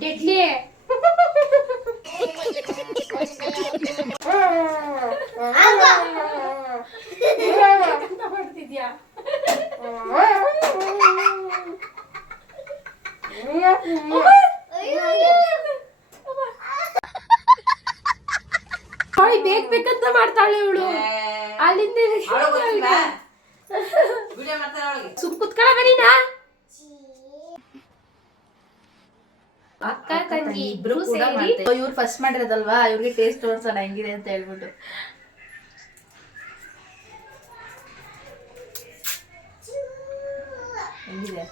Deadly ಮಾಡ್ತಿದ್ಯಾ ಬೇಕಂತ ಮಾಡ್ತಾಳೆ ಇವಳು ಅಲ್ಲಿಂದ ಸುಮ್ ಕುತ್ಕೊಳ್ಳ ಬರೀನಾ ಅಕ್ಕ ತಂಗಿ ಇಬ್ರು ಕೂಡ ಮಾಡ್ತೇವೆ. ಇವ್ರು ಫಸ್ಟ್ ಮಾಡಿರೋದಲ್ವಾ, ಇವ್ರಿಗೆ ಟೇಸ್ಟ್ ತೋರ್ಸೋಣ ಹೆಂಗಿದೆ ಅಂತ ಹೇಳ್ಬಿಟ್ಟು. ಹೆಂಗಿದೆ?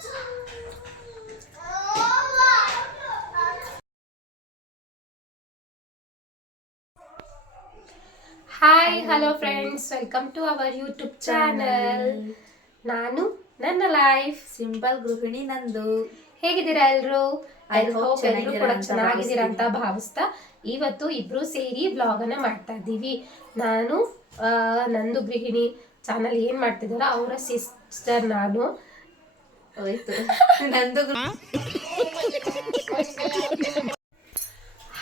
Hi hello friends, welcome to our YouTube channel. ನಾನು ನನ್ನ ಲೈಫ್ ಸಿಂಪಲ್ ಗೃಹಿಣಿ ನಂದು. ಹೇಗಿದ್ದೀರಾ ಎಲ್ರು? ಐ ಹೋಪ್ ಎಲ್ಲರೂ ಕೂಡ ಚೆನ್ನಾಗಿದ್ದೀರಾ ಅಂತ ಭಾವಿಸ್ತಾ ಇವತ್ತು ಇಬ್ರು ಸೇರಿ ಬ್ಲಾಗ್ ಅನ್ನ ಮಾಡ್ತಾ ಇದ್ದೀವಿ. ನಾನು ನಂದು ಗೃಹಿಣಿ ಚಾನಲ್ ಏನ್ ಮಾಡ್ತಿದಾರೋ ಅವರ ಸಿಸ್ಟರ್ ನಾನು. ನಂದು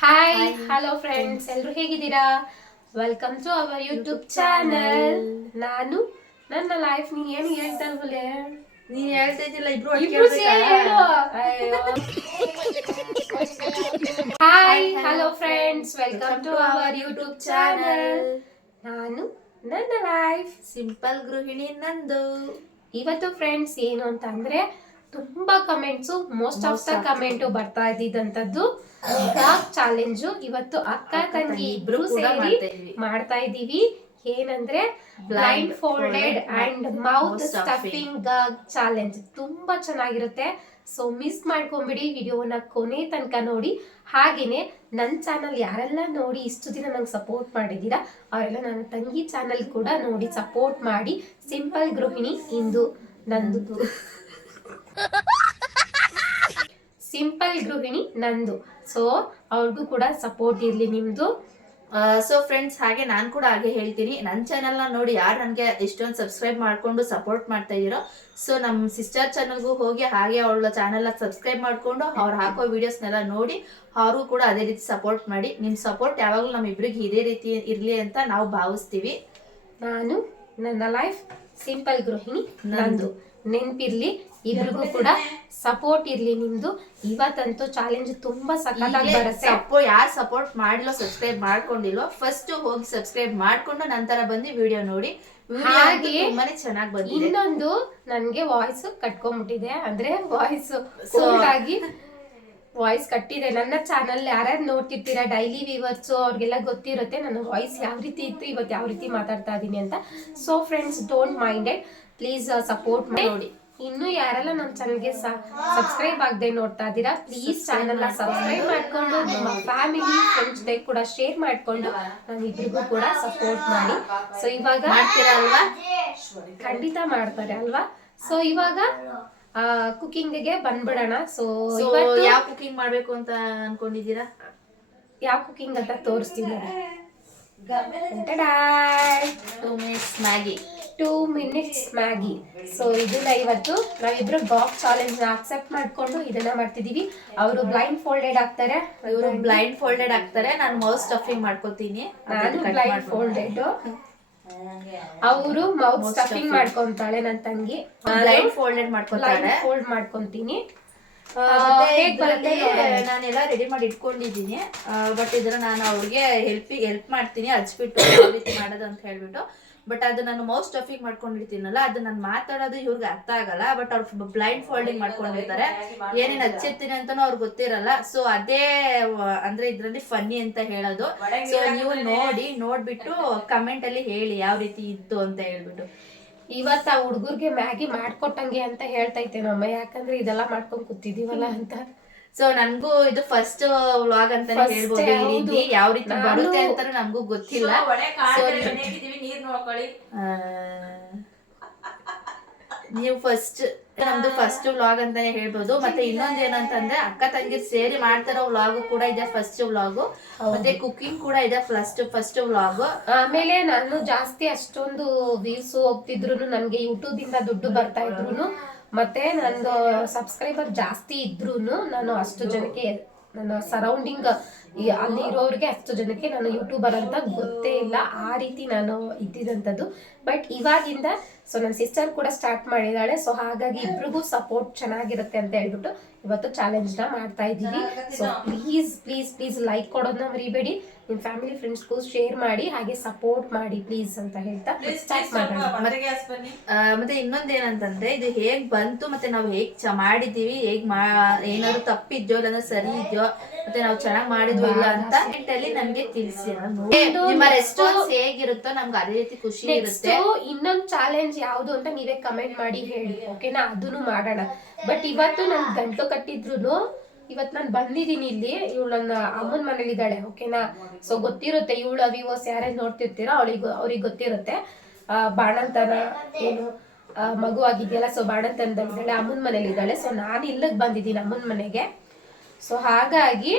ಹಾಯ್ ಹಲೋ ಫ್ರೆಂಡ್ಸ್, ಎಲ್ರು ಹೇಗಿದ್ದೀರಾ? Welcome to our YouTube channel. ನಾನು ನನ್ನ ಲೈಫ್. ನೀನ್ ಏನು ಹೇಳ್ತಾ ಇಲ್ವಲ್ಲೇ? ನೀನ್ ಹೇಳ್ತಾ ಇದ್ದಿಲ್ಲ, ಇಬ್ರು hi hello friends, welcome to our YouTube channel. ನಾನು ನನ್ನ ಲೈಫ್ ಸಿಂಪಲ್ ಗೃಹಿಣಿ ನಂದು. ಇವತ್ತು ಫ್ರೆಂಡ್ಸ್ ಏನು ಅಂತ ಅಂದ್ರೆ ತುಂಬಾ comments, most of the comment ಬರ್ತಾ ಇದ್ದಿದ್ದಂತದ್ದು ಬ್ಲಾಗ್ ಚಾಲೆಂಜ್. ಇವತ್ತು ಅಕ್ಕ ತಂಗಿ ಇಬ್ರು ಸೇರಿ ಮಾಡ್ತಾ ಇದೀವಿ. ಏನಂದ್ರೆ blind folded and mouth stuffing challenge. ತುಂಬಾ ಚೆನ್ನಾಗಿರುತ್ತೆ. ಸೊ ಮಿಸ್ ಮಾಡ್ಕೊಂಬಿಡಿ, ವಿಡಿಯೋನ ಕೊನೆ ತನಕ ನೋಡಿ. ಹಾಗೇನೆ ನನ್ನ ಚಾನಲ್ ಯಾರೆಲ್ಲ ನೋಡಿ ಇಷ್ಟು ದಿನ ನಂಗೆ ಸಪೋರ್ಟ್ ಮಾಡಿದ್ದೀರಾ ಅವರೆಲ್ಲ ನನ್ನ ತಂಗಿ ಚಾನಲ್ ಕೂಡ ನೋಡಿ ಸಪೋರ್ಟ್ ಮಾಡಿ. ಸಿಂಪಲ್ ಗೃಹಿಣಿ ಇಂದು ನಂದು ಸಿಂಪಲ್ ಗೃಹಿಣಿ ನಂದು. ಸೊ ಅವ್ರಿಗೂ ಕೂಡ ಸಪೋರ್ಟ್ ಇರ್ಲಿ ನಿಮ್ದು. ಸೊ ಫ್ರೆಂಡ್ಸ್, ಹಾಗೆ ನಾನು ಕೂಡ ಹಾಗೆ ಹೇಳ್ತೀನಿ, ನನ್ನ ಚಾನಲ್ನ ನೋಡಿ ಯಾರು ನನಗೆ ಇಷ್ಟೊಂದು ಸಬ್ಸ್ಕ್ರೈಬ್ ಮಾಡಿಕೊಂಡು ಸಪೋರ್ಟ್ ಮಾಡ್ತಾ ಇದ್ದೀರೋ, ಸೊ ನಮ್ಮ ಸಿಸ್ಟರ್ ಚಾನಲ್ಗೂ ಹೋಗಿ ಹಾಗೆ ಅವಳ ಚಾನಲ್ನ ಸಬ್ಸ್ಕ್ರೈಬ್ ಮಾಡಿಕೊಂಡು ಅವ್ರು ಹಾಕೋ ವಿಡಿಯೋಸ್ನೆಲ್ಲ ನೋಡಿ ಅವ್ರಿಗೂ ಕೂಡ ಅದೇ ರೀತಿ ಸಪೋರ್ಟ್ ಮಾಡಿ. ನಿಮ್ಮ ಸಪೋರ್ಟ್ ಯಾವಾಗಲೂ ನಮ್ಮಿಬ್ಬರಿಗೆ ಇದೇ ರೀತಿ ಇರಲಿ ಅಂತ ನಾವು ಭಾವಿಸ್ತೀವಿ. ನಾನು ನನ್ನ ಲೈಫ್ ಸಿಂಪಲ್ ಗೃಹಿಣಿ ನಂದು. ನೆನ್ಪಿರ್ಲಿ, ಇಬ್ರಿಗೂ ಕೂಡ ಸಪೋರ್ಟ್ ಇರ್ಲಿ ನಿಮ್ದು. ಇವತ್ತಂತೂ ಚಾಲೆಂಜ್ ತುಂಬಾ ಸಖತ್ತಾಗಿ ಬರುತ್ತೆ. ಯಾರು ಸಪೋರ್ಟ್ ಮಾಡಿಲ್ಲೋ, ಸಬ್ಸ್ಕ್ರೈಬ್ ಮಾಡ್ಕೊಂಡಿಲ್ಲೋ, ಫಸ್ಟ್ ಹೋಗಿ ಸಬ್ಸ್ಕ್ರೈಬ್ ಮಾಡ್ಕೊಂಡು ನಂತರ ಬಂದು ವಿಡಿಯೋ ನೋಡಿ. ಹಾಗೆ ತುಂಬಾನೇ ಚೆನ್ನಾಗಿ ಬಂದಿದೆ. ಇನ್ನೊಂದು, ನನ್ಗೆ ವಾಯ್ಸ್ ಕಟ್ಕೊಂಡ್ಬಿಟ್ಟಿದೆ, ಅಂದ್ರೆ ವಾಯ್ಸ್ ಆಗಿ ವಾಯ್ಸ್ ಕಟ್ಟಿದೆ. ನನ್ನ ಚಾನಲ್ ಯಾರ್ಯಾರು ನೋಡ್ತಿರ್ತೀರಾ ಡೈಲಿ ವ್ಯೂವರ್ಸ್ ಅವ್ರಿಗೆಲ್ಲ ಗೊತ್ತಿರುತ್ತೆ ನನ್ನ ವಾಯ್ಸ್ ಯಾವ ರೀತಿ ಇತ್ತು, ಇವತ್ತು ಯಾವ ರೀತಿ ಮಾತಾಡ್ತಾ ಇದೀನಿ ಅಂತ. So friends, don't minded, please support ಮಾಡಿ. ಇನ್ನು ಯಾರೆಲ್ಲ ನಮ್ಮ ಚಾನಲ್ಗೆ ಸಬ್ಸ್ಕ್ರೈಬ್ ಆಗದೆ ನೋಡ್ತಾ ಇದ್ದೀರಾ, ಪ್ಲೀಸ್ ಚಾನಲ್ ಸಬ್ಸ್ಕ್ರೈಬ್ ಮಾಡ್ಕೊಂಡು ನಿಮ್ಮ ಫ್ಯಾಮಿಲಿ ಫ್ರೆಂಡ್ಸ್ ಕೂಡ ಶೇರ್ ಮಾಡ್ಕೊಂಡು ನಮ್ಮಿಬ್ಬರಿಗೂ ಕೂಡ ಸಪೋರ್ಟ್ ಮಾಡಿ. ಸೊ ಇವಾಗ ಮಾಡ್ತೀರಲ್ವಾ? ಖಂಡಿತ ಮಾಡ್ತಾರೆ ಅಲ್ವಾ? ಸೊ ಇವಾಗ ಕುಕಿಂಗ್ಗೆ ಬಂದ್ಬಿಡೋಣ. ಸೊ ಯಾವ ಕುಕಿಂಗ್ ಮಾಡ್ಬೇಕು ಅಂತ ಅನ್ಕೊಂಡಿದ್ದೀರಾ? ಯಾವ ಕುಕಿಂಗ್ ಅಂತ ತೋರಿಸ್ತೀನಿ. 2 ಮಿನಿಟ್ಸ್ ಮ್ಯಾಗಿ. ಸೊ ಇದನ್ನ ಇವತ್ತು ನಾವಿಬ್ರು ಬಾಕ್ಸ್ ಚಾಲೆಂಜ್ ಅಕ್ಸೆಪ್ಟ್ ಮಾಡ್ಕೊಂಡು ಇದನ್ನ ಮಾಡ್ತಿದೀವಿ. ಅವರು ಬ್ಲೈಂಡ್ ಫೋಲ್ಡೆಡ್ ಆಗ್ತಾರೆ, ಇವರು ಬ್ಲೈಂಡ್ ಫೋಲ್ಡೆಡ್ ಆಗ್ತಾರೆ, ನಾನು ಮೌತ್ ಸ್ಟಫಿಂಗ್ ಮಾಡ್ಕೊತೀನಿ. ನಾನು ಬ್ಲೈಂಡ್ ಫೋಲ್ಡೆಡ್, ಅವರು ಮೌತ್ ಸ್ಟಫಿಂಗ್ ಮಾಡ್ಕೊಂತಾಳೆ ನನ್ನ ತಂಗಿ. ಬ್ಲೈಂಡ್ ಫೋಲ್ಡೆಡ್ ಮಾಡ್ಕೊತಾಳೆ, ಫೋಲ್ಡ್ ಮಾಡ್ಕೊಂತೀನಿ. ನಾನೆಲ್ಲ ರೆಡಿ ಮಾಡಿ ಇಟ್ಕೊಂಡಿದ್ದೀನಿ. ಬಟ್ ಇದನ್ನ ನಾನು ಅವ್ರಿಗೆ ಹೆಲ್ಪ್ ಮಾಡ್ತೀನಿ ಹಚ್ಬಿಟ್ಟು ಯಾವ ರೀತಿ ಮಾಡೋದು ಅಂತ ಹೇಳ್ಬಿಟ್ಟು. ಬಟ್ ಅದು ನಾನು ಮೌತ್ ಸ್ಟಫಿಂಗ್ ಮಾಡ್ಕೊಂಡಿರ್ತೀನಲ್ಲ, ಅದು ನಾನು ಮಾತಾಡೋದು ಇವ್ರಿಗೆ ಅರ್ಥ ಆಗಲ್ಲ. ಬಟ್ ಅವ್ರು ಬ್ಲೈಂಡ್ ಫೋಲ್ಡಿಂಗ್ ಮಾಡ್ಕೊಂಡಿರ್ತಾರೆ, ಏನೇನು ಹಚ್ಚಿರ್ತೀನಿ ಅಂತಾನು ಅವ್ರಿಗೆ ಗೊತ್ತಿರಲ್ಲ. ಸೊ ಅದೇ ಅಂದ್ರೆ ಇದ್ರಲ್ಲಿ ಫನ್ನಿ ಅಂತ ಹೇಳೋದು. ಸೊ ನೀವು ನೋಡ್ಬಿಟ್ಟು ಕಮೆಂಟ್ ಅಲ್ಲಿ ಹೇಳಿ ಯಾವ ರೀತಿ ಇತ್ತು ಅಂತ ಹೇಳ್ಬಿಟ್ಟು. ಇವತ್ತು ಆ ಹುಡುಗರ್ಗೆ ಮ್ಯಾಗಿ ಮಾಡ್ಕೊಟ್ಟಂಗೆ ಅಂತ ಹೇಳ್ತೈತೆ ನಮ್ಮ, ಯಾಕಂದ್ರೆ ಇದೆಲ್ಲ ಮಾಡ್ಕೊಂಡ್ ಕೂತಿದೀವಲ್ಲ ಅಂತ. ಸೊ ನನ್ಗೂ ಇದು ಫಸ್ಟ್ ವ್ಲಾಗ್ ಅಂತಾನೆ ಹೇಳ್ಬೋದು. ಯಾವ ರೀತಿ ಬರುತ್ತೆ ಅಂತ ನಮಗೂ ಗೊತ್ತಿಲ್ಲ. ನೀರ್ ನೋಡ್ಕೊಳ್ಳಿ. ನೀವು ನಮ್ದು ಫಸ್ಟ್ ವ್ಲಾಗ್ ಅಂತಾನೆ ಹೇಳ್ಬೋದು. ಮತ್ತೆ ಇನ್ನೊಂದ್ ಏನಂತಂದ್ರೆ ಅಕ್ಕ ತಂಗಿ ಸೇರಿ ಮಾಡ್ತಾರೋ ವ್ಲಾಗ್ ಕೂಡ ಇದೆ, ಫಸ್ಟ್ ವ್ಲಾಗ್. ಮತ್ತೆ ಕುಕಿಂಗ್ ಕೂಡ ಇದೆ ಫಸ್ಟ್ ವ್ಲಾಗ್. ಆಮೇಲೆ ನಾನು ಜಾಸ್ತಿ ಅಷ್ಟೊಂದು ವ್ಯೂಸ್ ಹೋಗ್ತಿದ್ರು, ನನ್ಗೆ ಯೂಟ್ಯೂಬ್ ಇಂದ ದುಡ್ಡು ಬರ್ತಾ ಇದ್ರು, ಮತ್ತೆ ನಂದು ಸಬ್ಸ್ಕ್ರೈಬರ್ ಜಾಸ್ತಿ ಇದ್ರು ನಾನು ಅಷ್ಟು ಜನಕ್ಕೆ, ನನ್ನ ಸರೌಂಡಿಂಗ್ ಅಲ್ಲಿ ಇರೋರಿಗೆ ಅಷ್ಟು ಜನಕ್ಕೆ ನಾನು ಯೂಟ್ಯೂಬರ್ ಅಂತ ಗೊತ್ತೇ ಇಲ್ಲ. ಆ ರೀತಿ ನಾನು ಇದ್ದಿದಂಥದ್ದು. ಬಟ್ ಇವಾಗಿಂದ ಸೊ ನನ್ನ ಸಿಸ್ಟರ್ ಕೂಡ ಸ್ಟಾರ್ಟ್ ಮಾಡಿದಾಳೆ. ಸೊ ಹಾಗಾಗಿ ಇಬ್ರಿಗೂ ಸಪೋರ್ಟ್ ಚೆನ್ನಾಗಿರುತ್ತೆ ಅಂತ ಹೇಳ್ಬಿಟ್ಟು ಇವತ್ತು ಚಾಲೆಂಜ್ನ ಮಾಡ್ತಾ ಇದ್ದೀವಿ. So please please please like ಕೊಡೋದನ್ನ ಮರಿಬೇಡಿ, ನಿಮ್ಮ ಫ್ಯಾಮಿಲಿ ಫ್ರೆಂಡ್ಸ್ಗೂ ಶೇರ್ ಮಾಡಿ, ಹಾಗೆ ಸಪೋರ್ಟ್ ಮಾಡಿ ಪ್ಲೀಸ್ ಅಂತ ಹೇಳ್ತಾ ಸ್ಟಾರ್ಟ್ ಮಾಡೋಣ. ಮತ್ತೆ ಇನ್ನೊಂದ್ ಏನಂತಂದ್ರೆ ಇದು ಹೇಗ್ ಬಂತು, ಮತ್ತೆ ನಾವು ಹೇಗ್ ಮಾಡಿದೀವಿ, ಏನಾದ್ರು ತಪ್ಪಿದ್ಯೋ ಇಲ್ಲ ಸರಿ ಇದೆಯೋ, ಮತ್ತೆ ನಾವು ಚೆನ್ನಾಗಿ ಮಾಡಿದ್ವಿ ಇಲ್ಲ ಅಂತ ಅಲ್ಲಿ ನಮ್ಗೆ ತಿಳಿಸಿ. ನಿಮ್ಮ ರೆಸ್ಪಾನ್ಸ್ ಹೇಗಿರುತ್ತೋ ನಮ್ಗೆ ಅದೇ ರೀತಿ ಖುಷಿ ಇರುತ್ತೆ. ಇನ್ನೊಂದು ಚಾಲೆಂಜ್ ಯಾವ್ದು ಅಂತ ನೀವೇ ಕಮೆಂಟ್ ಮಾಡಿ ಹೇಳಿ, ಓಕೆನಾ? ಅದನ್ನು ಮಾಡೋಣ. ಬಟ್ ಇವತ್ತು ನನ್ ಗಂಟು ಕಟ್ಟಿದ್ರು, ಇವತ್ತು ನಾನು ಬಂದಿದ್ದೀನಿ ಇಲ್ಲಿ, ಇವಳು ನನ್ನ ಅಮ್ಮನ ಮನೇಲಿ ಇದ್ದಾಳೆ, ಓಕೆನಾ? ಸೊ ಗೊತ್ತಿರುತ್ತೆ, ಇವಳ ವ್ಯೂವರ್ಸ್ ಯಾರ್ಯಾರು ನೋಡ್ತಿರ್ತೀರಾ ಅವ್ರಿಗೆ ಗೊತ್ತಿರುತ್ತೆ. ಬಾಣಂತನ ಏನು ಮಗು ಆಗಿದೆಯಲ್ಲ, ಸೊ ಬಾಣಂತನದಲ್ಲಿದ್ದಾಳೆ, ಅಮ್ಮನ ಮನೇಲಿ ಇದ್ದಾಳೆ. ಸೊ ನಾನು ಇಲ್ಲಿಗೆ ಬಂದಿದ್ದೀನಿ ಅಮ್ಮನ ಮನೆಗೆ. ಸೊ ಹಾಗಾಗಿ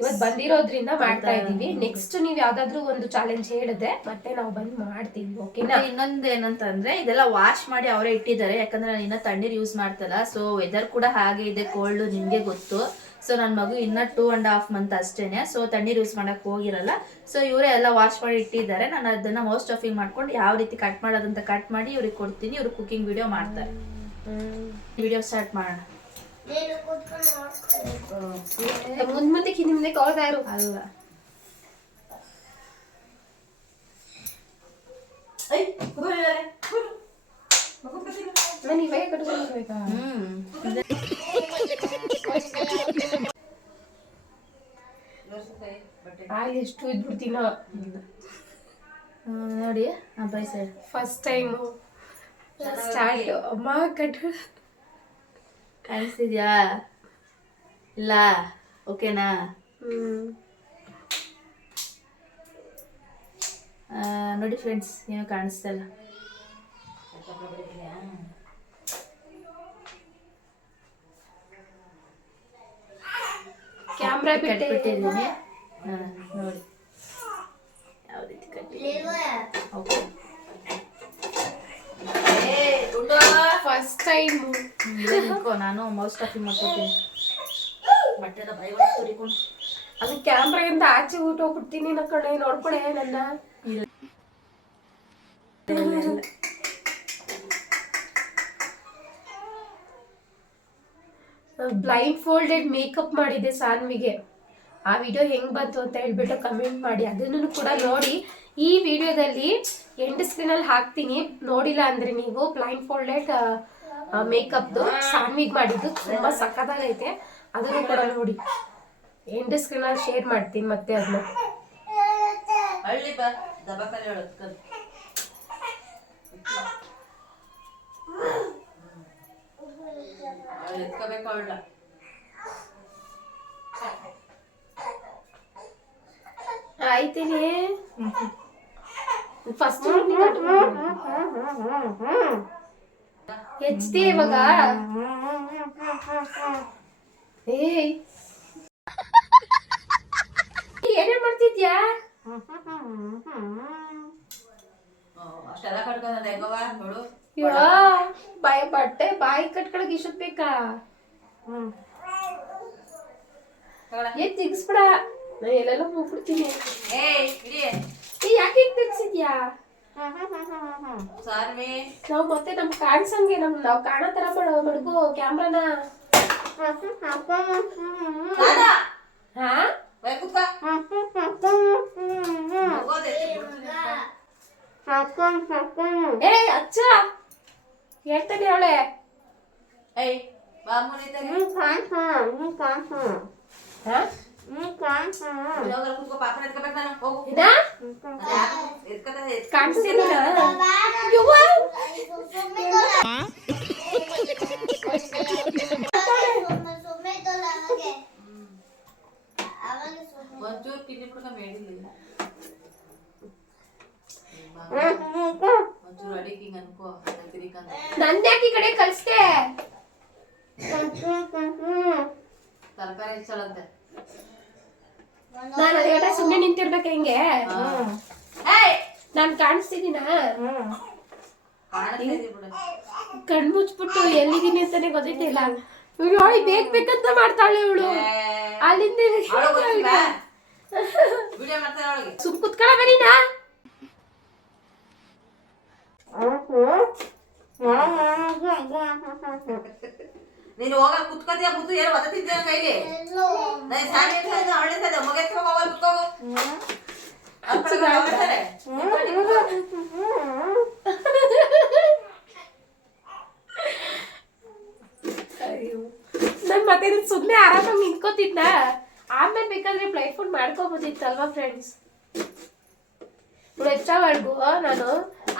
ಇವತ್ತು ಬಂದಿರೋದ್ರಿಂದ ಮಾಡ್ತಾ ಇದೀವಿ. ನೆಕ್ಸ್ಟ್ ನೀವ್ ಯಾವ್ದಾದ್ರು ಒಂದು ಚಾಲೆಂಜ್ ಹೇಳಿದ್ರೆ ಮತ್ತೆ ನಾವು ಬಂದು ಮಾಡ್ತೀವಿ, ಓಕೆನಾ? ಇನ್ನೊಂದು ಏನಂತಂದ್ರೆ ಇದೆಲ್ಲ ವಾಶ್ ಮಾಡಿ ಅವರೇ ಇಟ್ಟಿದ್ದಾರೆ, ಯಾಕಂದ್ರೆ ನಾನು ಇನ್ನ ತಣ್ಣೀರ್ ಯೂಸ್ ಮಾಡ್ತಲ್ಲ. ಸೊ ವೆದರ್ ಕೂಡ ಹಾಗೆ ಇದೆ, ಕೋಲ್ಡ್ ನಿಮ್ಗೆ ಗೊತ್ತು. ಸೊ ನನ್ನ ಮಗು ಇನ್ನ 2.5 months ಅಷ್ಟೇನೆ. ಸೊ ತಣ್ಣೀರ್ ಯೂಸ್ ಮಾಡಕ್ ಹೋಗಿರಲ್ಲ. ಸೊ ಇವರೇ ಎಲ್ಲ ವಾಶ್ ಮಾಡಿ ಇಟ್ಟಿದ್ದಾರೆ. ನಾನು ಅದನ್ನ ಮೌಸ್ಟ್ ಆಫಿಂಗ್ ಮಾಡ್ಕೊಂಡು ಯಾವ ರೀತಿ ಕಟ್ ಮಾಡೋದಂತ ಕಟ್ ಮಾಡಿ ಇವ್ರಿಗೆ ಕೊಡ್ತೀನಿ. ಇವ್ರು ಕುಕಿಂಗ್ ವಿಡಿಯೋ ಮಾಡ್ತಾರೆ. ವಿಡಿಯೋ ಸ್ಟಾರ್ಟ್ ಮಾಡೋಣ. ಮುಂದೆ ನಿಮ್ದೆ ಕೋದಾರು ಅಲ್ಲ ನಾನು ಇವಾಗ ಕಟ್ಕೊಳ್ಬೇಕಾ? ಎಷ್ಟು ಇದ್ಬಿಡ್ತೀನೋ ನೋಡಿ. By side first time start ಅಮ್ಮ ಕಟ್ ಕಾಣಿಸ್ತಿದ್ಯಾ ಇಲ್ಲ? ಓಕೆನಾ? ನೋಡಿ ಫ್ರೆಂಡ್ಸ್, ಏನು ಕಾಣಿಸ್ತಲ್ಲ. ಕ್ಯಾಮ್ರಾ ಬಿಟ್ಟಿದ್ದೀನಿ ನೋಡಿ ಯಾವ ರೀತಿ ಓಕೆ. ಫಸ್ಟ್ ಟೈಮ್ ನಾನು ಮೌಸ್ಟ್ ಆಫ್ ಮಾಡ್ಕೊತೀನಿ. ಬಟ್ಟೆಲ್ಲ ಬೈ ತುರಿಕೊಂಡು ಅದು ಕ್ಯಾಮ್ರಾಗಿಂದ ಆಚೆ ಊಟ ಹೋಗ್ಬಿಡ್ತೀನಿ ಕಡೆ, ನೋಡ್ಕೊಳೆ ನನ್ನ. ಬ್ಲೈಂಡ್ ಫೋಲ್ಡೆಡ್ ಮೇಕಪ್ ಮಾಡಿದೆ ಸಾನ್ವಿಗೆ. ಆ ವಿಡಿಯೋ ಹೆಂಗ್ ಬಂತು ಅಂತ ಹೇಳ್ಬಿಟ್ಟು ಕಮೆಂಟ್ ಮಾಡಿ, ಅದನ್ನು ಕೂಡ ನೋಡಿ. ಈ ವಿಡಿಯೋದಲ್ಲಿ ಎಂಡ್ ಸ್ಕ್ರೀನಲ್ಲಿ ಹಾಕ್ತೀನಿ, ನೋಡಿಲ್ಲ ಅಂದ್ರೆ ನೀವು. ಬ್ಲೈಂಡ್ ಫೋಲ್ಡೆಡ್ ಮೇಕಪ್ದು ಸಾನ್ವಿಗ್ ಮಾಡಿದ್ದು ತುಂಬಾ ಸಖತ್ತಾಗೈತೆ, ಅದನ್ನು ಕೂಡ ನೋಡಿ. ಎಂಡ್ ಸ್ಕ್ರೀನಲ್ಲಿ ಶೇರ್ ಮಾಡ್ತೀನಿ ಮತ್ತೆ ಅದನ್ನ. ಆಯ್ತೀನಿ ಫಸ್ಟ್ ಹೆಚ್ಚಿ ಇವಾಗ. ಏಯ್ ಏನೇ ಮಾಡ್ತಿದ್ಯಾ? ಬಟ್ಟೆ ಬಾಯಿ ಕಟ್ಕೊಳಕ್ ಇಷ್ಟೊತ್ ಬೇಕಾ? ತಿರ್ಗಿಸ್ಬಿಡ, ನಾ ಎಲ್ಲೆಲ್ಲ ಹೋಗ್ಬಿಡ್ತೀನಿ. ಯಾಕೆ ತಿರ್ಗಿಸಿದ್ಯಾ? ನಾವು ಮತ್ತೆ ನಮ್ ಕಾಣ್ಸಂಗೆ ನಾವ್ ಕಾಣೋ ತರ ಮಡ್ಗು ಕ್ಯಾಮ್ರಾನ. ಹಾ ಏ ಅಚ್ಚ ಹೇಳ್ತಾನೆ ಅವಳೆ. ಒಂಚೂರು ಕಿಲ್ಲಿ ಬಿಡ್ಕ ಮೇಡಿಲ್ಲ, ಒಂಚೂರು ಅಡಿಗೆ ಅನ್ಕೋ ತಿರಿ ನನ್ನ ಯಾಕೆ ಈ ಕಡೆ ಕಳಿಸ್ದೆ? ತರಕಾರಿ ಹೆಚ್ಚಳಂತೆ. ನಾನು ಅದೆಲ್ಲ ಸುಮ್ಮನೆ ನಿಂತಿರ್ಬೇಕು ಹೆಂಗೆ? ನಾನು ಕಾಣಿಸ್ತಿದ್ದೀನ? ಕಣ್ ಮುಚ್ಬಿಟ್ಟು ಎಲ್ಲಿದ್ದೀನಿ ಅಂತಾನೆ ಗೊತ್ತಿಲ್ಲ. ಇವಳು ಬೇಕಂತ ಮಾಡ್ತಾಳೆ ಇವಳು. ಅಲ್ಲಿಂದ ಸುಮ್ ಕುತ್ಕೊಳ್ಳ ಬರೀನಾ? ನೀನು ಹೋಗ ಕುತ್ಕೋತೀಯ ಮುದ್ದು ಏನು ಒದತಿದ್ದೆ ಕೈಲಿ ನಾನು ಸಾರಿ ಹೇಳ್ತಾ ಅವಳೆ ಸದ ಮಗ ಎತ್ಕೊಂಡು ಹೋಗ ಕುತ್ಕೋಗು ನನ್ ಮತ್ತೆ ಸುಮ್ನೆ ಆರಾಮಾಗಿ ನಿಂತ್ಕೋತಿದ್ನ. ಆಮೇಲೆ ಬೇಕಾದ್ರೆ ಫ್ಲೈಟ್ ಫುಡ್ ಮಾಡ್ಕೋಬೋದಿತ್ತಲ್ವಾ ಫ್ರೆಂಡ್ಸ್? ಹೆಚ್ಚವರ್ಗು ನಾನು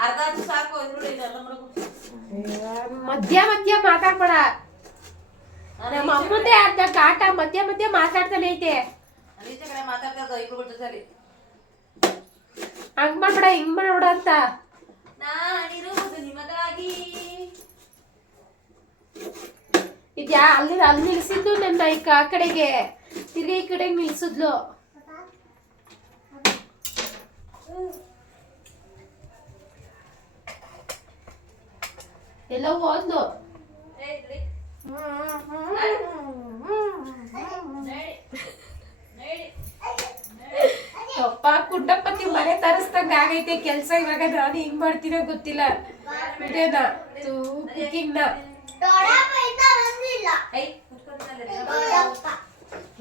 ಅರ್ಧ ಸಾಕು ಮಧ್ಯ ಮಾತಾಡ್ಬೇಡ. ನಮ್ಮ ಅಮ್ಮಂದೇ ಅರ್ಧ ಕಾಟ ಮಧ್ಯ ಮಾತಾಡ್ತಾನೆ ಐತೆ. ಮಾತಾಡ್ತಾ ಇಬ್ರು ಬಿಟ್ಟು ಸರಿ ಹಂಗ್ ಮಾಡ್ಬೇಡ ಹಿಂಗ್ ಮಾಡ್ಬೇಡ ಅಂತ. ನಾನಿರುವುದು ನಿಮಗಾಗಿ. ಇದ್ಯಾ ಅಲ್ಲಿ ನಿಲ್ಸಿದ್ದು ನನ್ನ ಆ ಕಡೆಗೆ ತಿರ್ಗಿ ಈ ಕಡೆಗೆ ನಿಲ್ಸಿದ್ಲು. ಎಲ್ಲ ಹೋದ್ಲು. ಅಪ್ಪ ಕುಂಡಪ್ಪತಿ ಮನೆ ತರಿಸ್ದಂಗ ಆಗೈತೆ ಕೆಲ್ಸ. ಇವಾಗ ನಾನು ಹಿಂಗ್ ಮಾಡ್ತೀನೋ ಗೊತ್ತಿಲ್ಲ. ಇದೇನಾ ಕುಕಿಂಗ್ ನ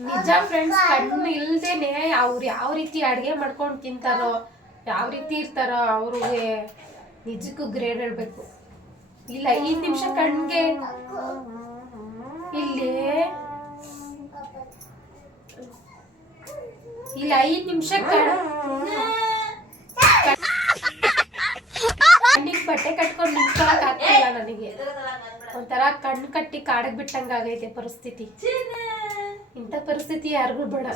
ನಿಜ ಫ್ರೆಂಡ್ಸ್. ಕಣ್ಣು ಇಲ್ದೇನೆ ಅವ್ರು ಯಾವ ರೀತಿ ಅಡ್ಗೆ ಮಾಡ್ಕೊಂಡು ತಿಂತಾರೋ, ಯಾವ ರೀತಿ ಇರ್ತಾರೋ ಅವ್ರಿಗೆ ನಿಜಕ್ಕೂ ಗ್ರೇಡ್ ಹೇಳ್ಬೇಕು. ಇಲ್ಲ 5 ನಿಮಿಷ ಕಣ್ಗೆ ಇಲ್ಲಿ 5 ನಿಮಿಷ ಕಣ್ಣಿಗೆ ಬಟ್ಟೆ ಕಟ್ಕೊಂಡು ನಿಂತ್ಕೊಳಕ್ ಆಗ್ತಿಲ್ಲ ನನಗೆ. ಒಂಥರ ಕಣ್ಣು ಕಟ್ಟಿ ಕಾಡಕ್ ಬಿಟ್ಟಂಗ ಆಗೈತೆ ಪರಿಸ್ಥಿತಿ. ಇಂಥ ಪರಿಸ್ಥಿತಿ ಯಾರಿಗೂ ಬೇಡ.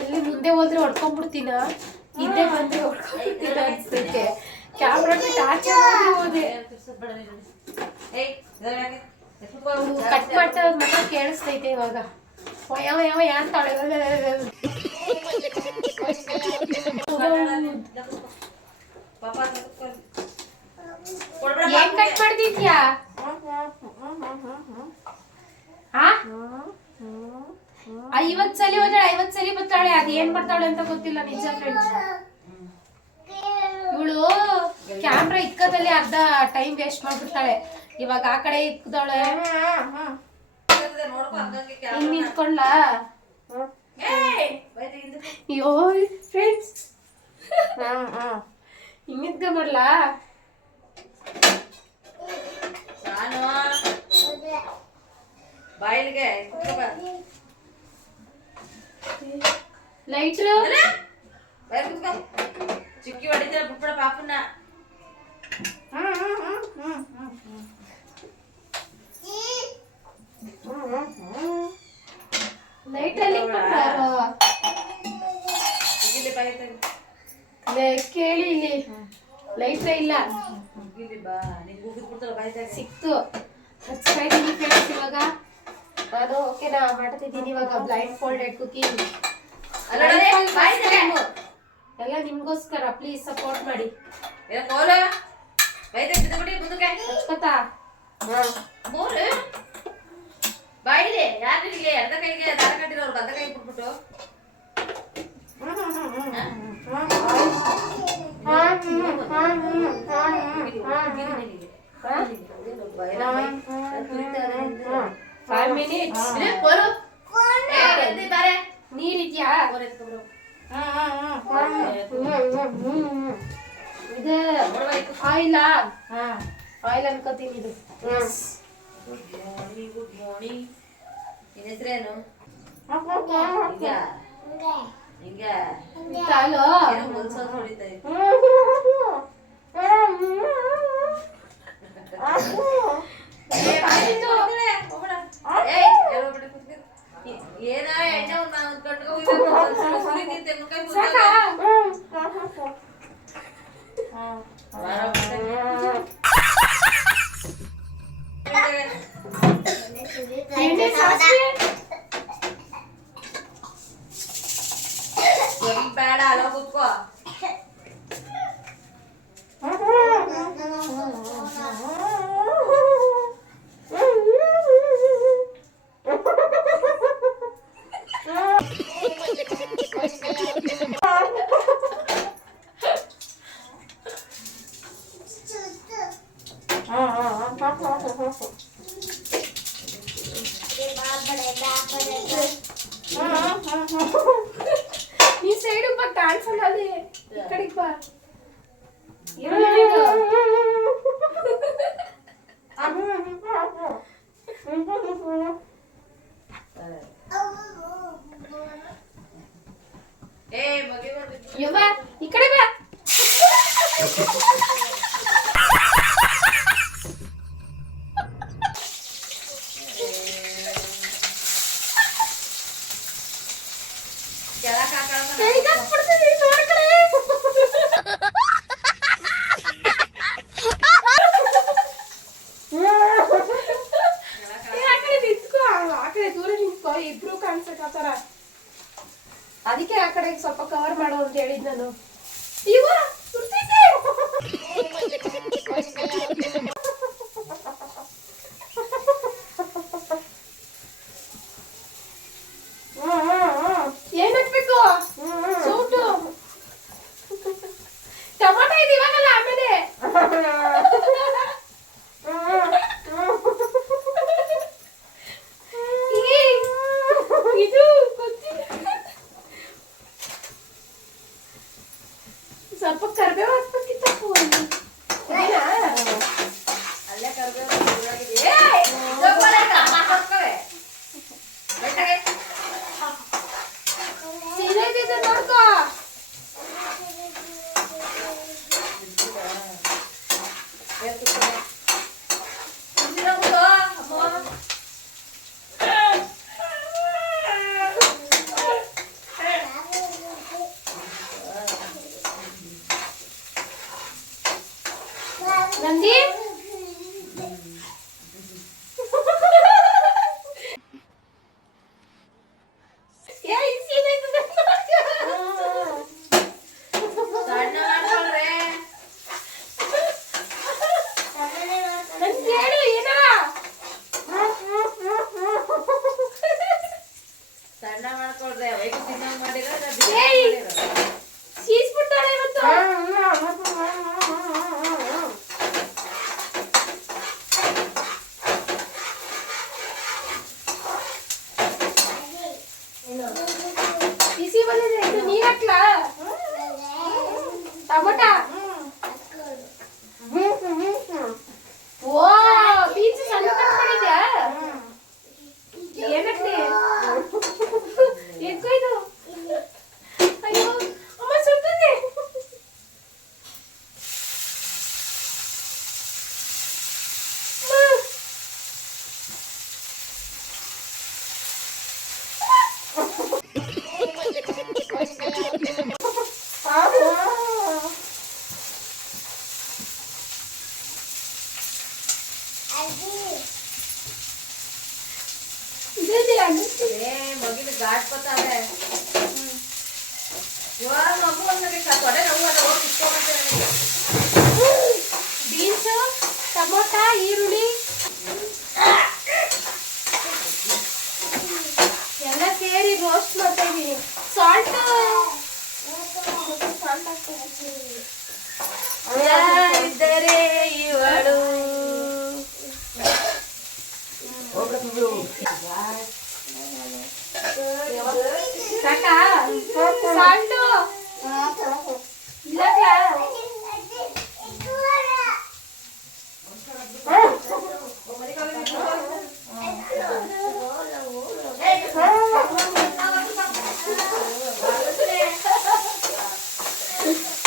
ಎಲ್ಲಿ ಮುಂದೆ ಹೋದ್ರೆ ಹೊಡ್ಕೊಂಡ್ಬಿಡ್ತೀನ, ಹಿಂದೆ ಬಂದ್ರೆ ಹೊಡ್ಕೊಂಡ್ಬಿಡ್ತೀನ ಅನ್ಸ್ತೈತೆ. ಕ್ಯಾಮ್ರಾ ಬಿಟ್ಟು ಆಚೆ ಹೋದೆ. ಕಟ್ ಮಾಡ್ತಾ ಮಾತ್ರ ಕೇಳಿಸ್ತೈತೆ ಇವಾಗ. ಯಾವ ಅಂತಾಳೆ. ಏನ್ ಕಟ್ ಮಾಡ್ತಿದ್ಯಾ? 50 ಸಲ ಹೋದ್ರೆ 50 ಸಲ ಬರ್ತಾಳೆ. ಅದ್ ಏನ್ ಮಾಡ್ತಾಳೆ ಅಂತ ಗೊತ್ತಿಲ್ಲ ನಿಜ ಫ್ರೆಂಡ್ಸ್. ಇವಳು ಕ್ಯಾಮ್ರಾ ಇಕ್ಕದಲ್ಲಿ ಅರ್ಧ ಟೈಮ್ ವೇಸ್ಟ್ ಮಾಡ್ಬಿಡ್ತಾಳೆ. ಇವಾಗ ಆ ಕಡೆ ಇಕ್ಕದವಳೆ ಹಿಂಗ್ ನಿಂತ್ಕೊಂಡ್ಲ. ಅಯ್ಯೋ ಫ್ರೆಂಡ್ಸ್ ಹಿಂಗ್ ನಿಂತ್ಕೊಂಡ್ಬರ್ಲಾ? ಬಾಯಿಲ್ಗೆ ಲೈಟ್ ಚಿಕ್ಕಿ ಹೊಡಿತೀರ ಬಿಟ್ಬಿಡ ಪಾಪನ್ನ. ಲೈಟ್ ಅಲ್ಲಿ ಕೇಳಿ ಇಲ್ಲಿ ಲೈಟ್ ಇಲ್ಲ. ಸಿಕ್ತು ಹಚ್ಚಿದ್ದೀನಿ ಫ್ರೆಂಡ್ಸ್. ಇವಾಗ ನಾನು ಓಕೆನಾ ಮಾಡ್ತಿದ್ದೀನಿ ಇವಾಗ ಬ್ಲೈಂಡ್ ಫೋಲ್ಡೆಡ್ ಕುಕಿಂಗ್. ಎಲ್ಲ ನಿಮ್ಗೋಸ್ಕರ ಪ್ಲೀಸ್ ಸಪೋರ್ಟ್ ಮಾಡಿ. ಹಚ್ಕೊತಾ ಬಾಯಿಲೆ ಯಾರಿಗೆ ಅರ್ಧ ಕೈಗೆ ದಾರ ಕಟ್ಟಿರೋರು ಅರ್ಧ ಕೈ ಬಿಟ್ಬಿಟ್ಟು ನೀರಿದ್ಯಾ? ಇದು ಆಯಿಲ್ ಅನ್ಕೋತೀನಿ. ಇದು ಗುಡ್ ಮಾರ್ನಿಂಗ್. ನಿನ್ನ ಹೆಸರೇನು? ಹಾಲು ಹೊಡಿತಾ ಇತ್ತು. ಏನ ಎಣ್ಣೆ ಒಂದು ಕಟ್ಕೊಂಡು ಕೂತ್ಕೋ. ಈ ಸೈಡ್ ಬಾ ಕಾಣಿಸಲ್ಲ ಅಲ್ಲಿ ಈ ಕಡೆಗೆ ಬಾ ಯವ್ವ ಈ ಕಡೆ ಬಾ ಇಬ್ರು ಕಾಣಿಸಕತ್ತಾರ ಅದಕ್ಕೆ ಆ ಕಡೆ ಸ್ವಲ್ಪ ಕವರ್ ಮಾಡು ಅಂತ ಹೇಳಿದ್ ನಾನು ಇವ ಸುಡ್ತೈತೆ. ಏನ್ ಹಾಕ್ಬೇಕು ಸೂಟು ಟೊಮಾಟೊ ಇದು ಇವಾಗಲ್ಲ ಆಮೇಲೆ ಇದು ಗೊತ್ತಿಲ್ಲ ಸ್ವಲ್ಪ ಕರ್ಬೇವು ಹಾಕ್ಬೇಕಿತ್ತಪ್ಪು ಅಲ್ಲೇ ಕರ್ಬೇವು ಸೀರೆದಿದೆ ನೋಡ್ಕೋ ನಂದಿ ಸಣ್ಣ ಮಾಡ್ಕೊಳ್ರೆ ಅವೈಕು ತಿನ್ನಂಗ್ ಮಾಡಿರೋ ಸೀಸ್ಬಿಡ್ತಾಳೆ ಇವತ್ತು ಬಿಸಿ ಬಂದಿದೆ ಇದು ನೀರ್ ಹಾಕ್ಲಾ ಟೊಮೊಟ ಓ ಬೀನ್ಸ್ ಸಣ್ಣ ಕಟ್ ಮಾಡಿದ್ಯಾ ಏನಕ್ಕೆ ಎತ್ಕೋ ಇದು ಅಯ್ಯೋ ಅಮ್ಮ ಸುಡ್ತದೆ ಮಗಿನ ಗಾಟ್ ಬತ್ತಾವೆ ಇವಾಗ ಮಗು ಒಂದ್ಸರಿ ತೊಡೆ ನೋವು ಅಲ್ಲ ಹೋಗಿ ಕಿತ್ಕೊಂಡ್ಬಂದ್ರೆ ಬೀನ್ಸ್ ಟೊಮೊಟ ಈರುಳ್ಳಿ ಎಲ್ಲ ಸೇರಿ ರೋಸ್ಟ್ ಮಾಡ್ತಾ ಇದೀನಿ ಸಾಲ್ಟ್ ಇದ್ದರೆ ಇವಳು ಸಾಕಾ ಸಾಲ್ಟು ಇಲ್ಲ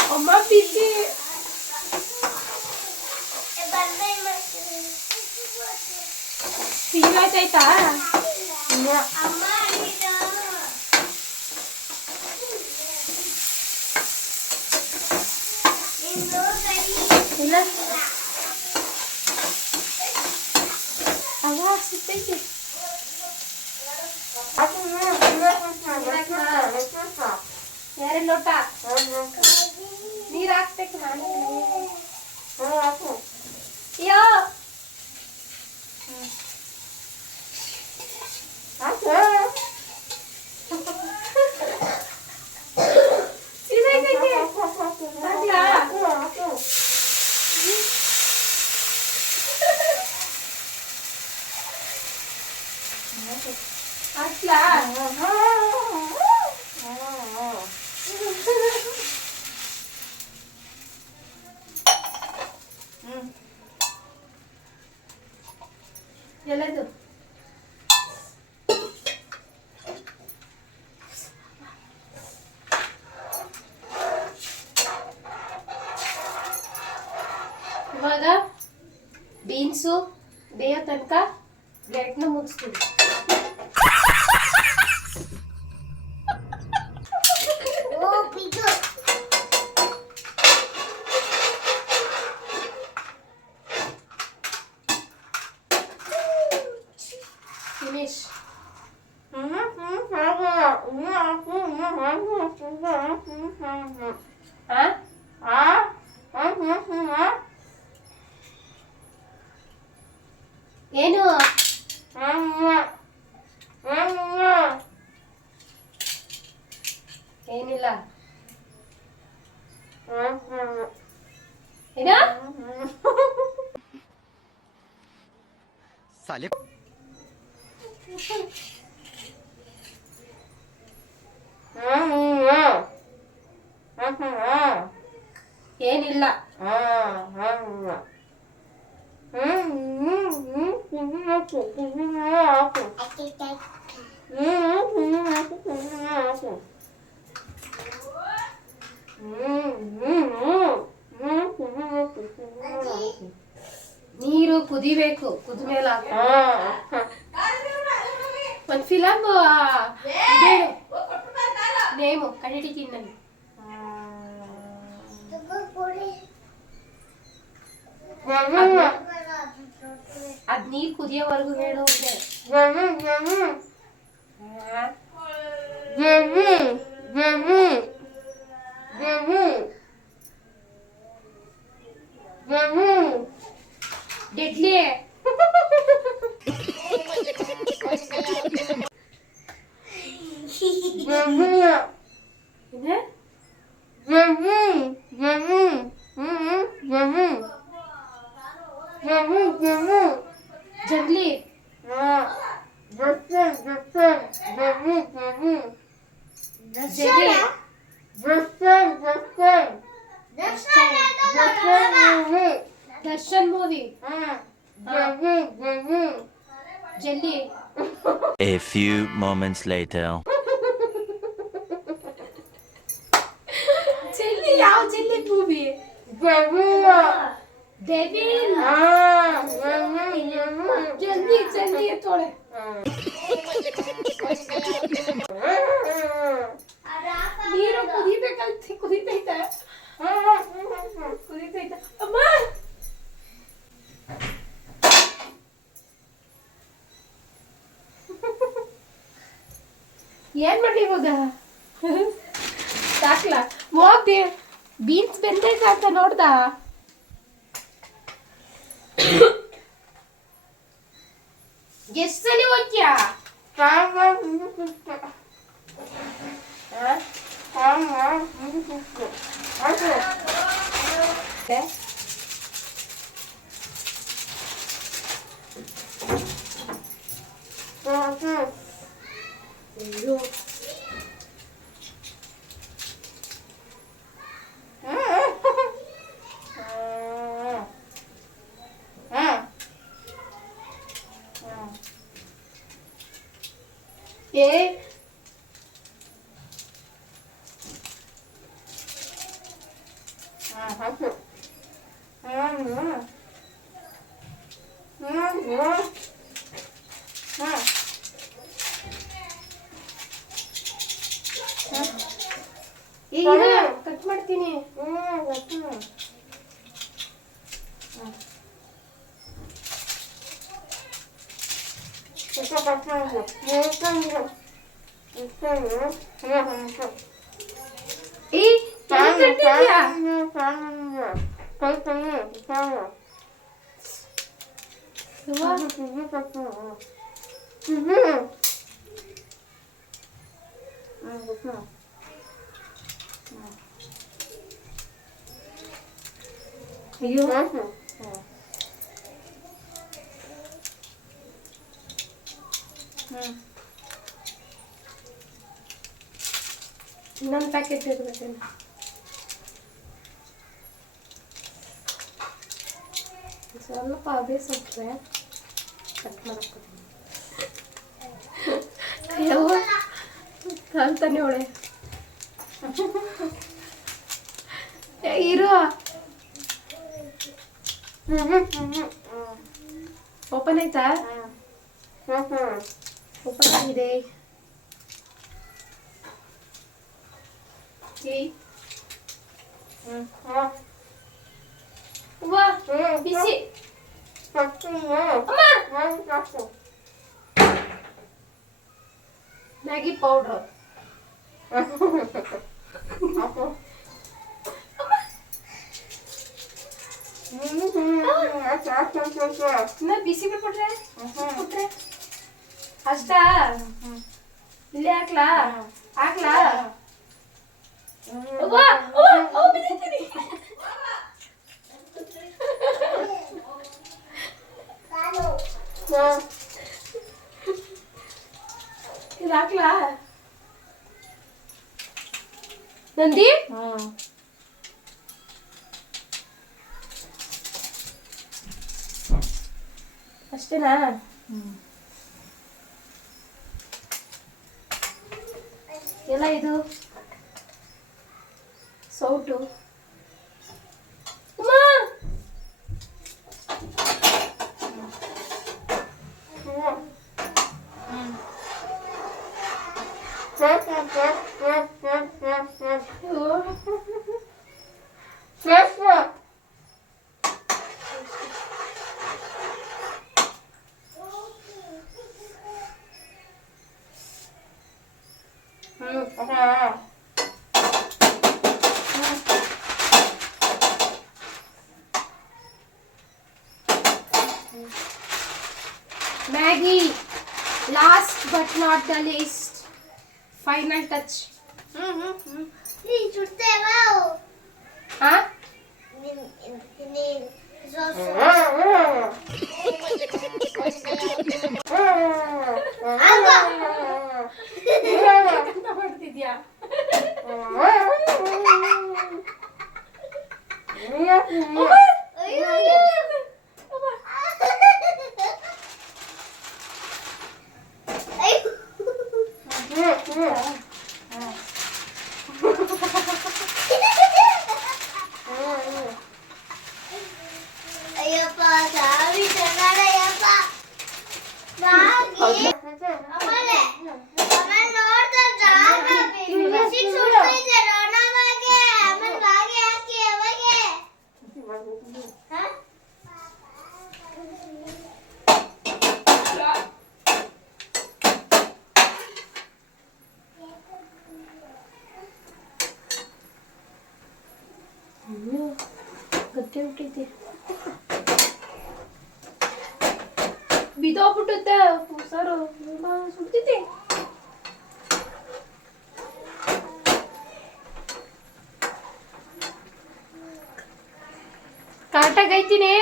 ಅಮ್ಮ ಬಿಸಿ ಸಿಹಿವಾಯ್ತಾಯ್ತಾ ಇಲ್ಲ ಅವ ಸಿಗ್ತೈತಿ ಎರಡು ಲೋಟ ನೀರು ಹಾಕ್ಬೇಕು ನಾನು ಹಾಕು. ಯಾ ಹಾಕು. ಸೀದಾಯ್ತೈತೆ. ಹಾಕ್ಲಾ? ಹಾಕ್ಲಾ? ಎಲ್ಲದು ಇವಾಗ ಬೀನ್ಸು ಬೇಯೋ ತನಕ ಗಂಟನ್ನ ಮುಗಿಸ್ತೀವಿ. ಫಿನಿಶ್. ಏನು ಏನಿಲ್ಲ ಏನ साले ಏನಿಲ್ಲ ನೀರು ಕುದಿಬೇಕು, ಕುದ್ಮೇಲೆ ಒಂದ್ ಫಿಲಮ್ ನೇಮು ಕಂಡಿಡಿತೀನಿ ನಾನು. ಅದ್ ನೀರ್ ಕುದಿಯೋವರೆಗೂ ಹೇಳು. ಡೆಡ್ಲಿ ಜಗ್ಲಿ ದರ್ಶನ್ ಮೂವಿ ಜಲ್ದಿ. A few moments later. ಜಲ್ದಿ ಯಾವ ಜಲ್ದಿ ಮೂವಿ? ಡೆವಿಲ್. ಜಲ್ದಿ ಜಲ್ದಿ ತೋಳೆ. ನೀರು ಕುದಿಬೇಕಂತ ಕುದಿತೈತೆ ಕುದಿತೈತೆ ಅಮ್ಮ. ಏನ್ ಮಾಡಿ ಇವಾಗ ಸಾಕ್ಲ ಹೋಗ್ದೆ ಬೀನ್ಸ್ ಬೆಂದೈತ ಅಂತ ನೋಡ್ದ. ಎಷ್ಟು ಸಲ ಹೋಗ್ಯಾ? ಏ ಕಟ್ ಮಾಡ್ತೀನಿ. ಈ ಕಟ್ಟಿದ್ಯಾ? ಅಯ್ಯೋ ಇನ್ನೊಂದು ಪ್ಯಾಕೆಟ್ ಇರ್ಬೇಕೇನು? ಸ್ವಲ್ಪ ಅದೇ ಸೊಪ್ಪೆ ಕಟ್ ಮಾಡಕ್ಕೋತೀನಿ. ಅಂತಾನೆ ಅವಳೆ ಇರು. ಓಪನ್ ಆಯ್ತಾ? ಓಪನ್ ಆಗಿದೆ. ವಾ ಬಿಸಿ. Maggi powder. ಬಿಸಿ ಬಿಟ್ಬಿಟ್ರೆ ಬಿಟ್ರೆ ಅಷ್ಟ. ಇಲ್ಲೇ ಹಾಕ್ಲಾ ಹಾಕ್ಲಾ? ಇದು ಹಾಕ್ಲಾ ನಂದಿ? ಅಷ್ಟೇನಾ? ಎಲ್ಲ ಇದು ಸೌಟು. Maggie, last but not the least, final touch. Huh? ಮಾಡ್ತಿದ್ಯಾ? ಗಟ್ಟಿ ಬಿಟ್ಟೈತಿ. ಬಿದ್ದೋಗ್ಬಿಟ್ಟುತ್ತೆ ಸರು ಸುಡ್ತೈತಿ. ಕಾಟಾಗೈತೀನಿ.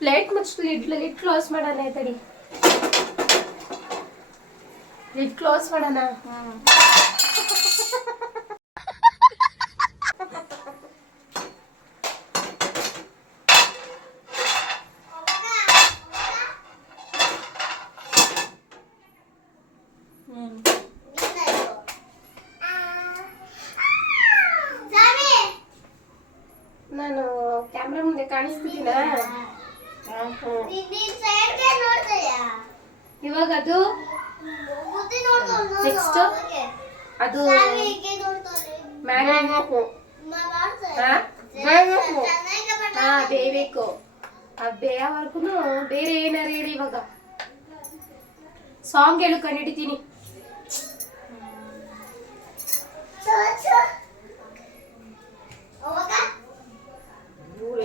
ಪ್ಲೇಟ್ ಮುಚ್ಚಿ ಲಿಡ್ ಕ್ಲೋಸ್ ಮಾಡೋಣ. ತಡಿ, ಲಿಡ್ ಕ್ಲೋಸ್ ಮಾಡೋಣ. ನಾನು ಕ್ಯಾಮ್ರಾ ಮುಂದೆ ಕಾಣಿಸ್ತಿದ್ದೀನ. ಇವಾಗ ಅದು ನೆಕ್ಸ್ಟ್ ಅದು ಮ್ಯಾಗಿ ಹಾ ಬೇಯಬೇಕು. ಅದ್ ಬೇಯವರ್ಗು ಬೇರೆ ಏನಾರು ಹೇಳಿ ಇವಾಗ. ಸಾಂಗ್ ಹೇಳು ಕಂಡಿಡಿತೀನಿ.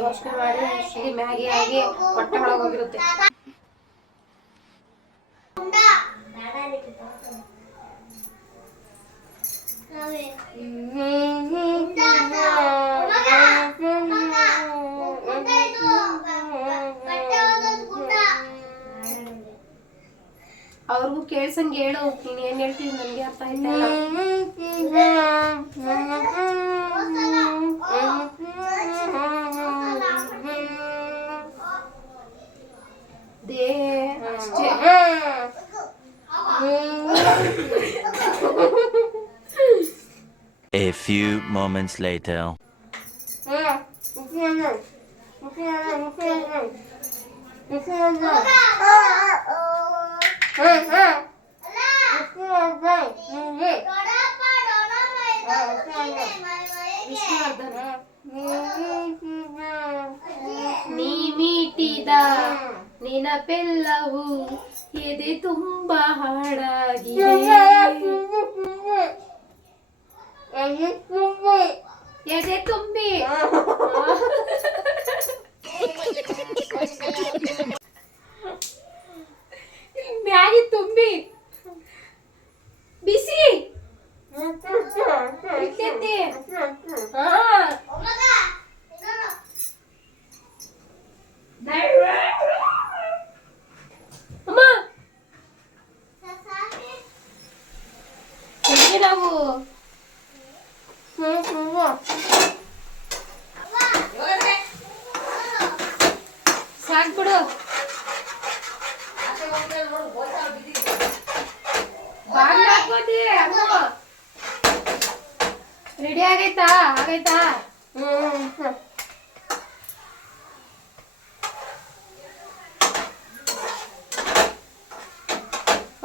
ಯೋಚನೆ ಮಾಡಿ ಅಷ್ಟೇ ಮ್ಯಾಗಿ ಆಗಿ ಹೊಟ್ಟೆ ಒಳಗೆ ಹೋಗಿರುತ್ತೆ. ಅವ್ರಿಗೂ ಕೇಳ್ಸಂಗೆ ಹೇಳು, ನೀನ್ ಏನ್ ಹೇಳ್ತೀನಿ ನನ್ಗೆ ಅರ್ಥ ಆಯ್ತಾ ದೇ ಅಷ್ಟೇ. A few moments later. ನೀ ಮೀಟಿದ ನೆನಪೆಲ್ಲವೂ ಎದೆ ತುಂಬ ಹಾಡಾಗಿದೆ. ಎದೆ ತುಂಬಿ ಮ್ಯಾಗಿ ತುಂಬಿ ಬಿಸಿ ಇರ್ತೈತಿ. ಅಮ್ಮ ನಾವು ಸಾಕ್ಬಿಡು. ರೆಡಿ ಆಗೈತಾ? ಆಗೈತಾ?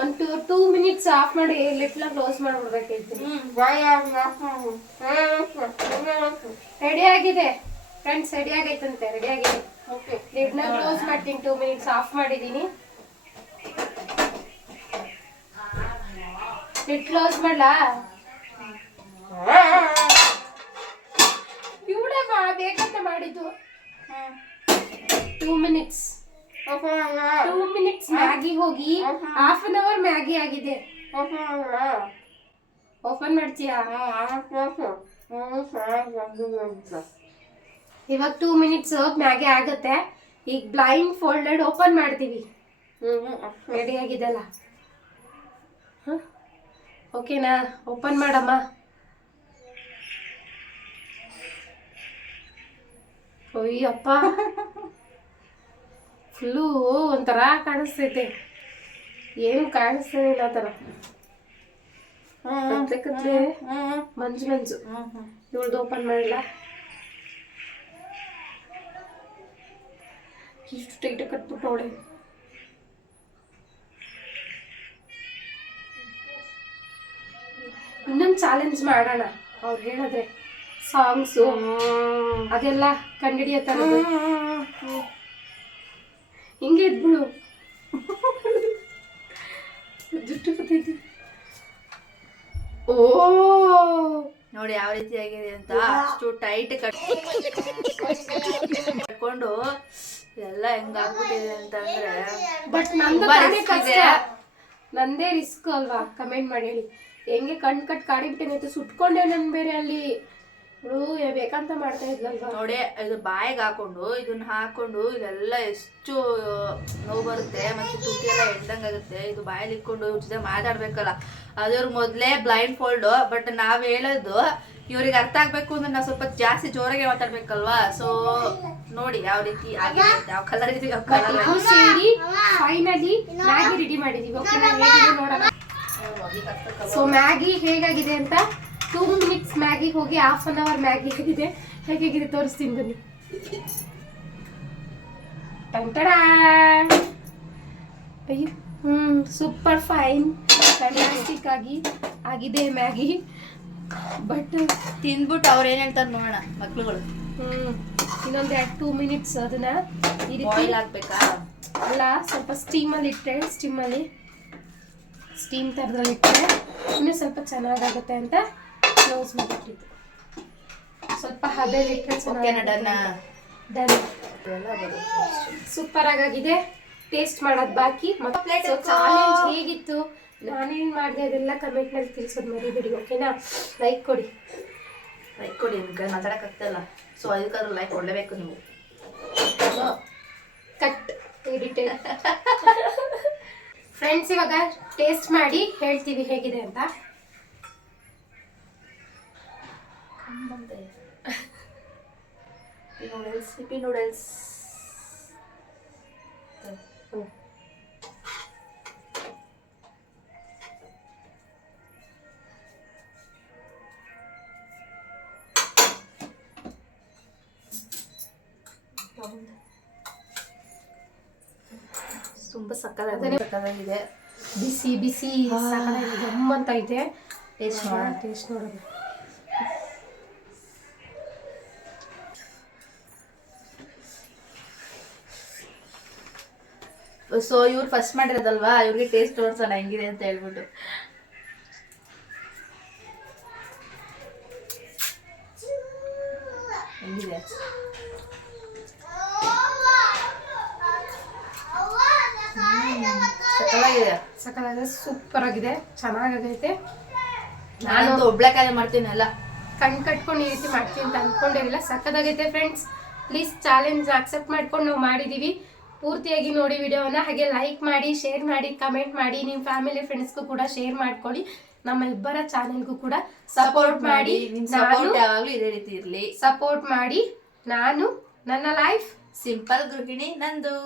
ಒಂದು 2 ಮಿನಿಟ್ಸ್ ಆಫ್ ಮಾಡಿ ಲಿಟ್ಲ ಕ್ಲೋಸ್ ಮಾಡ್ಬಿಡ್ಬೇಕೈತಿ. ರೆಡಿ ಆಗಿದೆ ಫ್ರೆಂಡ್ಸ್, ರೆಡಿ ಆಗೈತಂತೆ. ರೆಡಿ ಆಗಿದೆ. ಲಿಡ್ನ ಕ್ಲೋಸ್ ಮಾಡ್ತೀನಿ. 2 ಮಿನಿಟ್ಸ್ ಆಫ್ ಮಾಡಿದೀನಿ. ಲಿಡ್ ಕ್ಲೋಸ್ ಮಾಡ್ಲಾ? ಇವಳೇ ಬೇಕಂತ ಮಾಡಿದ್ದು. 2 ಮಿನಿಟ್ಸ್ ಮ್ಯಾಗಿ ಹೋಗಿ ಹಾಫ್ ಅನ್ ಅವರ್ ಮ್ಯಾಗಿ ಆಗಿದೆ. ಓಪನ್ ಮಾಡ್ತೀಯಾ? ಇವಾಗ 2 ಮಿನಿಟ್ಸ್ ಮ್ಯಾಗಿ ಆಗತ್ತೆ. ಈಗ ಬ್ಲೈಂಡ್ ಫೋಲ್ಡೆಡ್ ಓಪನ್ ಮಾಡ್ತೀವಿ. ರೆಡಿ ಆಗಿದೆಲ್ಲ? ಓಕೆನಾ? ಓಪನ್ ಮಾಡಮ್ಮ. ಅಯ್ಯಪ್ಪ, ಫುಲ್ಲು ಒಂಥರ ಕಾಣಿಸ್ತೈತೆ. ಏನು ಕಾಣಿಸ್ತದೆ ಇಲ್ಲ ಥರ ಕತ್ಲೆ ಕತ್ಲೆ ಮಂಜು ಮಂಜು. ಇವಳ್ದು ಓಪನ್ ಮಾಡಲ್ಲ. ಇಷ್ಟು ಟೈಟ್ ಕಟ್ಬಿಟ್ಟು ಅವಳೆ. ಇನ್ನೊಂದು ಚಾಲೆಂಜ್ ಮಾಡೋಣ. ಅವ್ರು ಹೇಳಿದ್ರೆ ಸಾಂಗ್ಸು ಅದೆಲ್ಲ ಕಂಡಿಡಿಯೋ ಥರದ್ದು. ಹಿಂಗೆ ಇದ್ಬಿಡು. ಜುಟ್ಟು ಬರ್ತೈತಿ. ಓ ನೋಡಿ ಯಾವ ರೀತಿ ಆಗಿದೆ ಅಂತ. ಅಷ್ಟು ಟೈಟ್ ಕಟ್ಕೊಂಡು ಎಲ್ಲ ಹೆಂಗ್ ಆಗ್ಬಿಟ್ಟಿದೆ ಅಂತಂದ್ರೆ. ಬಟ್ ನಂದೇ ರಿಸ್ಕ್ ಅಲ್ವಾ? ಕಮೆಂಟ್ ಮಾಡಿ ಹೇಳಿ. ಹೆಂಗೆ ಕಣ್ ಕಟ್ ಕಾಡಿಬಿಟ್ಟೆ ಸುಟ್ಕೊಂಡೆ ನನ್ ಬೇರೆ ಅಲ್ಲಿ. ಬೇಕಂತ ಮಾಡ್ತಾ ಇದ್ಲಲ್ವಾ ನೋಡಿ. ಇದು ಬಾಯಿಗೆ ಹಾಕೊಂಡು ಇದನ್ನ ಹಾಕೊಂಡು ಇದೆಲ್ಲ ಎಷ್ಟು ನೋವು ಬರುತ್ತೆ. ಮತ್ತೆ ತುಟಿ ಎಲ್ಲ ಎಡ್ದಂಗಾಗುತ್ತೆ. ಇದು ಬಾಯಲ್ಲಿ ಇಟ್ಕೊಂಡು ಇವ್ರ ಜೊತೆ ಮಾತಾಡ್ಬೇಕಲ್ಲ, ಅದ್ರ ಮೊದಲೇ ಬ್ಲೈಂಡ್ ಫೋಲ್ಡ್. ಬಟ್ ನಾವ್ ಹೇಳೋದು ಇವ್ರಿಗೆ ಅರ್ಥ ಆಗ್ಬೇಕು ಅಂದ್ರೆ ನಾವು ಸ್ವಲ್ಪ ಜಾಸ್ತಿ ಜೋರಾಗೆ ಮಾತಾಡ್ಬೇಕಲ್ವಾ. ಸೊ ನೋಡಿ ಯಾವ ರೀತಿ ಆಗಿದೆ, ಯಾವ ಕಲರ್ ಇದೆ, ಯಾವ ಕಲರ್. ಸೇರಿ ಫೈನಲಿ ಮ್ಯಾಗಿ ರೆಡಿ ಮಾಡಿದೀವಿ. ಓಕೆನಾ? ಹೇಗಿದೆ ನೋಡೋಣ. ಸೊ ಮ್ಯಾಗಿ ಹೇಗಾಗಿದೆ ಅಂತ 2 ಮಿನಿಟ್ಸ್ ಮ್ಯಾಗಿ ಹೋಗಿ ಹಾಫ್ ಅನ್ ಅವರ್ ಮ್ಯಾಗಿ ಆಗಿದೆ. ಹೇಗಿದೆ ತೋರಿಸ್ತೀನಿ ಬನ್ನಿ. ಅಯ್ಯೋ ಸೂಪರ್ ಫೈನ್ ಫ್ಯಾಂಟಾಸ್ಟಿಕ್ ಆಗಿದೆ ಮ್ಯಾಗಿ. ಬಟ್ ತಿಂದ್ಬಿಟ್ಟು ಅವ್ರು ಏನ್ ಹೇಳ್ತಾರೆ ನೋಡೋಣ ಮಕ್ಳುಗಳು. ಇನ್ನೊಂದು 2 ಮಿನಿಟ್ಸ್ ಅದನ್ನ ಈ ರೀತಿ ಬಾಯ್ಲ್ ಆಗ್ಬೇಕಾ? ಅಲ್ಲ, ಸ್ವಲ್ಪ ಸ್ಟೀಮಲ್ಲಿ ಇಟ್ಟರೆ ಸ್ಟೀಮ್ ಥರದಲ್ಲಿ ಇಟ್ಟರೆ ಇನ್ನೂ ಸ್ವಲ್ಪ ಚೆನ್ನಾಗಾಗುತ್ತೆ ಅಂತ ಕ್ಲೋಸ್ ಮಾಡಿಟ್ಟಿದ್ದು. ಸ್ವಲ್ಪ ಹಬೆಲಿ ಇಟ್ಟರೆ ಡನ್. ಸೂಪರ್ ಆಗಿದೆ. ಟೇಸ್ಟ್ ಮಾಡೋದು ಬಾಕಿ. ಮತ್ತೆ ಚಾಲೆಂಜ್ ಹೇಗಿತ್ತು, ನಾನೇನು ಮಾಡಿದೆ ಅದೆಲ್ಲ ಕಮೆಂಟ್ನಲ್ಲಿ ತಿಳಿಸೋದು ಮರಿಬೇಡಿ, ಓಕೆನಾ? ಲೈಕ್ ಕೊಡಿ ನಿಮ್ಗೆ ಮಾತಾಡೋಕ್ಕಾಗ್ತಲ್ಲ, ಸೊ ಅದಕ್ಕಾದ್ರೂ ಲೈಕ್ ಕೊಡಲೇಬೇಕು ನೀವು. Cut irritate. ಫ್ರೆಂಡ್ಸ್, ಇವಾಗ ಟೇಸ್ಟ್ ಮಾಡಿ ಹೇಳ್ತೀವಿ ಹೇಗಿದೆ ಅಂತ. ಹಿಪ್ಪಿ ನೂಡಲ್ಸ್ ತುಂಬ ಸಕ್ಕತ್ತಾಗಿದೆ. ಬಿಸಿ ಬಿಸಿ ಗಮ್ಮಂತ ಇದೆ. ಟೇಸ್ಟ್ ನೋಡೋದು. ಸೊ ಇವ್ರು ಫಸ್ಟ್ ಮಾಡಿರೋದಲ್ವಾ, ಇವ್ರಿಗೆ ಟೇಸ್ಟ್ ತೋರ್ಸೋಣ ಹೆಂಗಿದೆ ಅಂತ ಹೇಳ್ಬಿಟ್ಟು. ಹೆಂಗಿದೆ? ಸಕ್ಕತ್ತಾಗಿದೆ, ಸೂಪರ್ ಆಗಿದೆ, ಚೆನ್ನಾಗೈತೆ. ನಾನು ಒಬ್ಳೆ ಕಾಲೇ ಮಾಡ್ತೀನಿ ಎಲ್ಲ. ಕಣ್ ಕಟ್ಕೊಂಡು ಈ ರೀತಿ ಮಾಡ್ತೀನಿ ಅಂತ ಅನ್ಕೊಂಡಿರಲಿಲ್ಲ. ಸಕ್ಕತ್ತಾಗೈತೆ ಫ್ರೆಂಡ್ಸ್. ಪ್ಲೀಸ್ ಚಾಲೆಂಜ್ ಅಕ್ಸೆಪ್ಟ್ ಮಾಡ್ಕೊಂಡು ನಾವು ಮಾಡಿದ್ದೀವಿ. ಪೂರ್ತಿಯಾಗಿ ನೋಡಿ ವಿಡಿಯೋನ. ಹಾಗೆ ಲೈಕ್ ಮಾಡಿ, ಶೇರ್ ಮಾಡಿ, ಕಮೆಂಟ್ ಮಾಡಿ, ನಿಮ್ಮ ಫ್ಯಾಮಿಲಿ ಫ್ರೆಂಡ್ಸ್ಗೂ ಕೂಡ ಶೇರ್ ಮಾಡ್ಕೊಳ್ಳಿ. ನಮ್ಮ ಇಬ್ಬರ ಚಾನೆಲ್ಗೂ ಕೂಡ ಸಪೋರ್ಟ್ ಮಾಡಿ. ಯಾವಾಗಲೂ ಇದೇ ರೀತಿ ಇರಲಿ. ಸಪೋರ್ಟ್ ಮಾಡಿ. ನಾನು ನನ್ನ ಲೈಫ್ ಸಿಂಪಲ್ ಗೃಹಿಣಿ ನಂದು.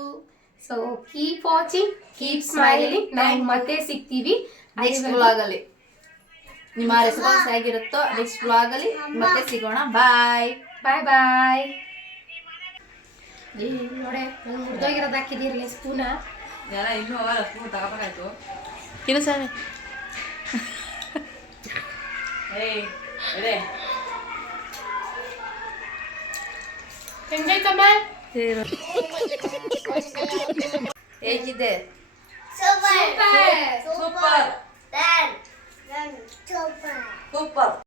So keep watching, keep smiling. ನಾವು ಮತ್ತೆ ಸಿಗ್ತೀವಿ ನೆಕ್ಸ್ಟ್ ವ್ಲಾಗಲ್ಲಿ. ನಿಮ್ಮ ರೆಸ್ಪಾನ್ಸ್ ಹೇಗಿರುತ್ತೋ ನೆಕ್ಸ್ಟ್ ವ್ಲಾಗಲ್ಲಿ ಮತ್ತೆ ಸಿಗೋಣ. ಬಾಯ್ ಬಾಯ್ ಬಾಯ್. ನೋಡೆ ಮುರ್ದೋಗಿರೋದು ಹಾಕಿದಿರಲಿ ಸ್ಪೂನ. ಇನ್ನೂ ಅವರ ಸ್ಪೂನ್ ತಗೋಬೇಕಾಯ್ತು. ಇನ್ನು ಸರ್ ಹೆಂಗೈತಮ್ಮ? ಹೇಗಿದೆ? ಸೂಪರ್.